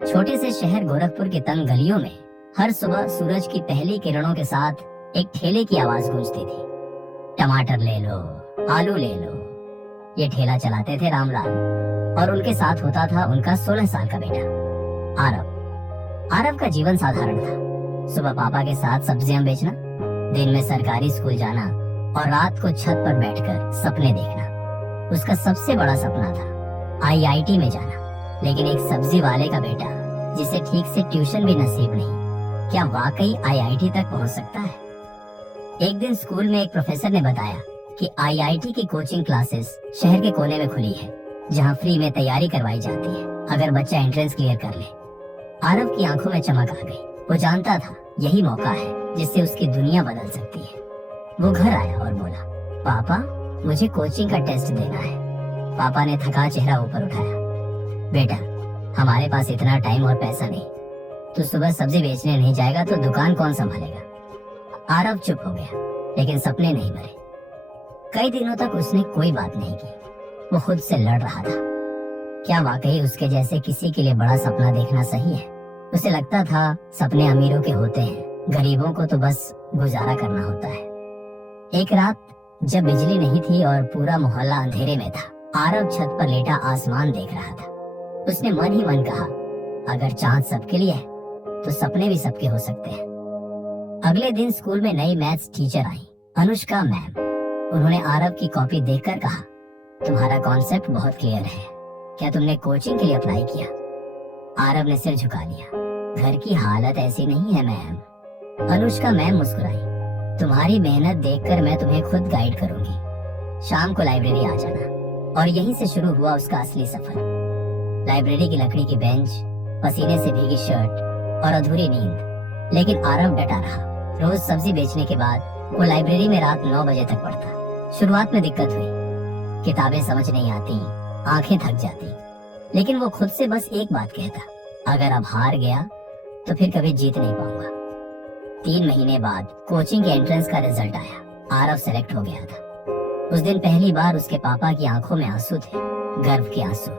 छोटे से शहर गोरखपुर की तंग गलियों में हर सुबह सूरज की पहली किरणों के साथ एक ठेले की आवाज गूंजती थी। टमाटर ले लो, आलू ले लो। ये ठेला चलाते थे रामलाल और उनके साथ होता था उनका 16 साल का बेटा आरव। आरव का जीवन साधारण था। सुबह पापा के साथ सब्जियां बेचना, दिन में सरकारी स्कूल जाना और रात को छत पर बैठकर सपने देखना। उसका सबसे बड़ा सपना था आईआईटी में जाना। लेकिन एक सब्जी वाले का बेटा जिसे ठीक से ट्यूशन भी नसीब नहीं, क्या वाकई आईआईटी तक पहुंच सकता है? एक दिन स्कूल में एक प्रोफेसर ने बताया कि आईआईटी की कोचिंग क्लासेस शहर के कोने में खुली है, जहां फ्री में तैयारी करवाई जाती है अगर बच्चा एंट्रेंस क्लियर कर ले। आरव की आंखों में चमक आ गई। वो जानता था यही मौका है जिससे उसकी दुनिया बदल सकती है। वो घर आया और बोला, पापा मुझे कोचिंग का टेस्ट देना है। पापा ने थका चेहरा ऊपर उठाया, बेटा हमारे पास इतना टाइम और पैसा नहीं। तू सुबह सब्जी बेचने नहीं जाएगा तो दुकान कौन संभालेगा? आरव चुप हो गया, लेकिन सपने नहीं मरे। कई दिनों तक उसने कोई बात नहीं की। वो खुद से लड़ रहा था। क्या वाकई उसके जैसे किसी के लिए बड़ा सपना देखना सही है? उसे लगता था सपने अमीरों के होते हैं, गरीबों को तो बस गुजारा करना होता है। एक रात जब बिजली नहीं थी और पूरा मोहल्ला अंधेरे में था, आरव छत पर लेटा आसमान देख रहा था। उसने मन ही मन कहा, अगर चांद सबके लिए है तो सपने भी सबके हो सकते हैं। अगले दिन स्कूल में नई मैथ्स टीचर आई, अनुष्का मैम। उन्होंने आरव की कॉपी देखकर कहा, तुम्हारा कॉन्सेप्ट बहुत क्लियर है, क्या तुमने कोचिंग के लिए अप्लाई किया? आरव ने सिर झुका लिया, घर की हालत ऐसी नहीं है मैम। अनुष्का मैम मुस्कुराई, तुम्हारी मेहनत देखकर मैं तुम्हें खुद गाइड करूंगी। शाम को लाइब्रेरी आ जाना। और यहीं से शुरू हुआ उसका असली सफर। लाइब्रेरी की लकड़ी की बेंच, पसीने से भीगी शर्ट और अधूरी नींद। लेकिन आरव डटा रहा। रोज सब्जी बेचने के बाद वो लाइब्रेरी में रात 9 बजे तक पढ़ता। शुरुआत में दिक्कत हुई, किताबें समझ नहीं आती, आंखें थक जाती। लेकिन वो खुद से बस एक बात कहता, अगर अब हार गया तो फिर कभी जीत नहीं पाऊंगा। 3 महीने बाद कोचिंग के एंट्रेंस का रिजल्ट आया। आरव सेलेक्ट हो गया था। उस दिन पहली बार उसके पापा की आंखों में आंसू थे, गर्व के आंसू।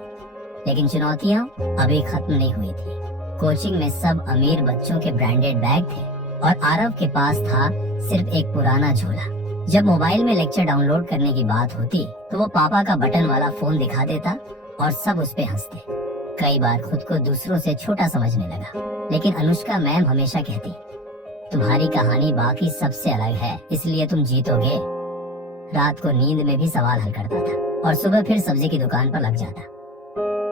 लेकिन चुनौतियां अभी खत्म नहीं हुई थी। कोचिंग में सब अमीर बच्चों के ब्रांडेड बैग थे और आरव के पास था सिर्फ एक पुराना झोला। जब मोबाइल में लेक्चर डाउनलोड करने की बात होती तो वो पापा का बटन वाला फोन दिखा देता और सब उस पे हंसते। कई बार खुद को दूसरों से छोटा समझने लगा। लेकिन अनुष्का मैम हमेशा कहती, तुम्हारी कहानी बाकी सबसे अलग है, इसलिए तुम जीतोगे। रात को नींद में भी सवाल हल करता था और सुबह फिर सब्जी की दुकान पर लग जाता।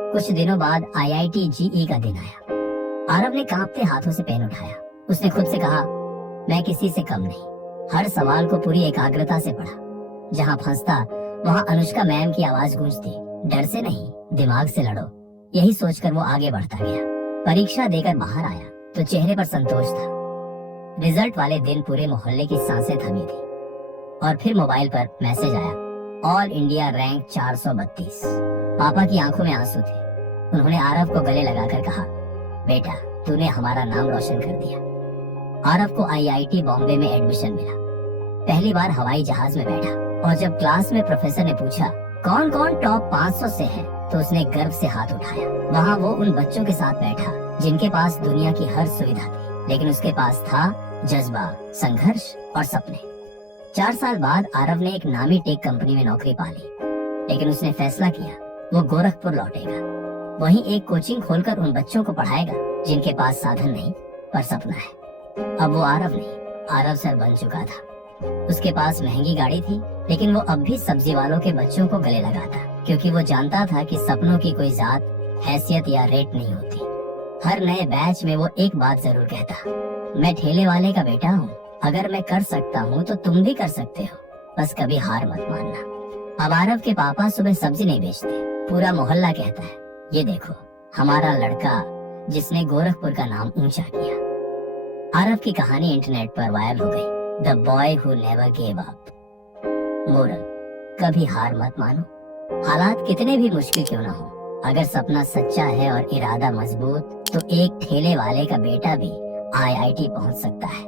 कुछ दिनों बाद आईआईटी जेईई का दिन आया। आरव ने कांपते हाथों से पेन उठाया। उसने खुद से कहा, मैं किसी से कम नहीं। हर सवाल को पूरी एकाग्रता से पढ़ा। जहां फंसता वहां अनुष्का मैम की आवाज गूंजती, डर से नहीं, दिमाग से लड़ो। यही सोचकर वो आगे बढ़ता गया। परीक्षा देकर बाहर आया तो चेहरे पर संतोष था। रिजल्ट वाले दिन पूरे मोहल्ले की सांसें थमी थी। और फिर मोबाइल पर मैसेज आया, ऑल इंडिया रैंक 432। पापा की आंखों में आंसू थे। उन्होंने आरव को गले लगाकर कहा, बेटा तूने हमारा नाम रोशन कर दिया। आरव को आईआईटी बॉम्बे में एडमिशन मिला। पहली बार हवाई जहाज में बैठा और जब क्लास में प्रोफेसर ने पूछा कौन कौन टॉप 500 से है तो उसने गर्व से हाथ उठाया। वहाँ वो उन बच्चों के साथ बैठा जिनके पास दुनिया की हर सुविधा थी, लेकिन उसके पास था जज्बा, संघर्ष और सपने। 4 साल बाद आरव ने एक नामी टेक कंपनी में नौकरी पा ली। लेकिन उसने फैसला किया वो गोरखपुर लौटेगा। वहीं एक कोचिंग खोलकर उन बच्चों को पढ़ाएगा जिनके पास साधन नहीं पर सपना है। अब वो आरव नहीं, आरव सर बन चुका था। उसके पास महंगी गाड़ी थी, लेकिन वो अब भी सब्जी वालों के बच्चों को गले लगाता, क्योंकि वो जानता था कि सपनों की कोई जात, हैसियत या रेट नहीं होती। हर नए बैच में वो एक बात जरूर कहता, मैं ठेले वाले का बेटा हूँ। अगर मैं कर सकता हूँ तो तुम भी कर सकते हो, बस कभी हार मत मानना। अब आरव के पापा सुबह सब्जी नहीं बेचते। पूरा मोहल्ला कहता है, ये देखो हमारा लड़का जिसने गोरखपुर का नाम ऊंचा किया। आरव की कहानी इंटरनेट पर वायरल हो गई, the boy who never give up. Moral, कभी हार मत मानो। हालात कितने भी मुश्किल क्यों ना हो, अगर सपना सच्चा है और इरादा मजबूत तो एक ठेले वाले का बेटा भी आईआईटी पहुंच सकता है।